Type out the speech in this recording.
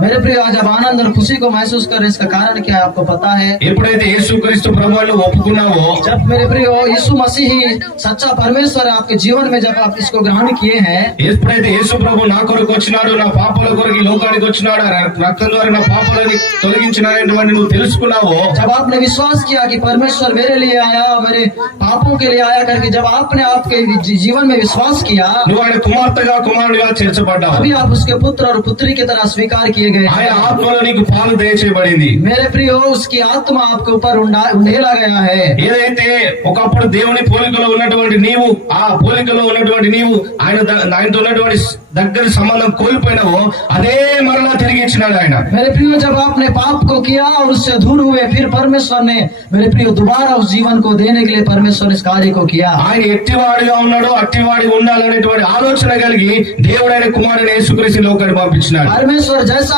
मेरे प्रिय आज आप आनंद और खुशी को महसूस कर रहे, इसका कारण क्या है आपको पता है? ఎప్పుడైతే యేసుక్రీస్తు ప్రభువును ఒప్పుకున్నావో, जब मेरे प्रिय यीशु मसीह ही सच्चा परमेश्वर है आपके जीवन में, जब आप इसको ग्रहण किए हैं, ఎప్పుడైతే యేసు ప్రభు నా కొరకు వచ్చినాడు, నా పాపాల కొరకు ఈ లోకానికి వచ్చినాడు, రక్తం ద్వారా నా పాపాలని తొలగించినాడనేటువంటి నువ్వు తెలుసుకున్నావో, जब आपने विश्वास किया कि परमेश्वर मेरे लिए आया, मेरे पापों के लिए आया करके जब आपने आपके जीवन में विश्वास किया, నువ్వు ఆయన కుమార్తెగా కుమారుడిగా చేర్చబడ్డావు. अभी आप उसके पुत्र और पुत्री की तरह स्वीकार किए गए। ఆయన ఆత్మలో నీకు పాలు దయచేయబడింది. मेरे प्रिय उसकी आत्मा आपके ऊपर उंडेला गया है। ఏదైతే ఒకప్పుడు దేవుని పోలికలో ఉన్నటువంటి నీవు, ఆ పోలికలో ఉన్నటువంటి నీవు ఆయనతో ఉన్నటువంటి దగ్గర సంబంధం కోల్పోయినావో, అదే మరలా తిరిగి ఇచ్చినాడు ఆయన. मेरे प्रिय जब आपने पाप को किया और उससे दूर हुए, फिर परमेश्वर ने मेरे प्रिय दोबारा उस जीवन को देने के लिए परमेश्वर ने इस कार्य को किया। ఆయన ఎట్టివాడిగా ఉన్నాడు, అట్టివాడి ఉండాలనేటువంటి ఆలోచన కలిగి దేవుడైన కుమారుని యేసుక్రీస్తు లోకానికి పంపించినాడు. परमेश्वर जैसा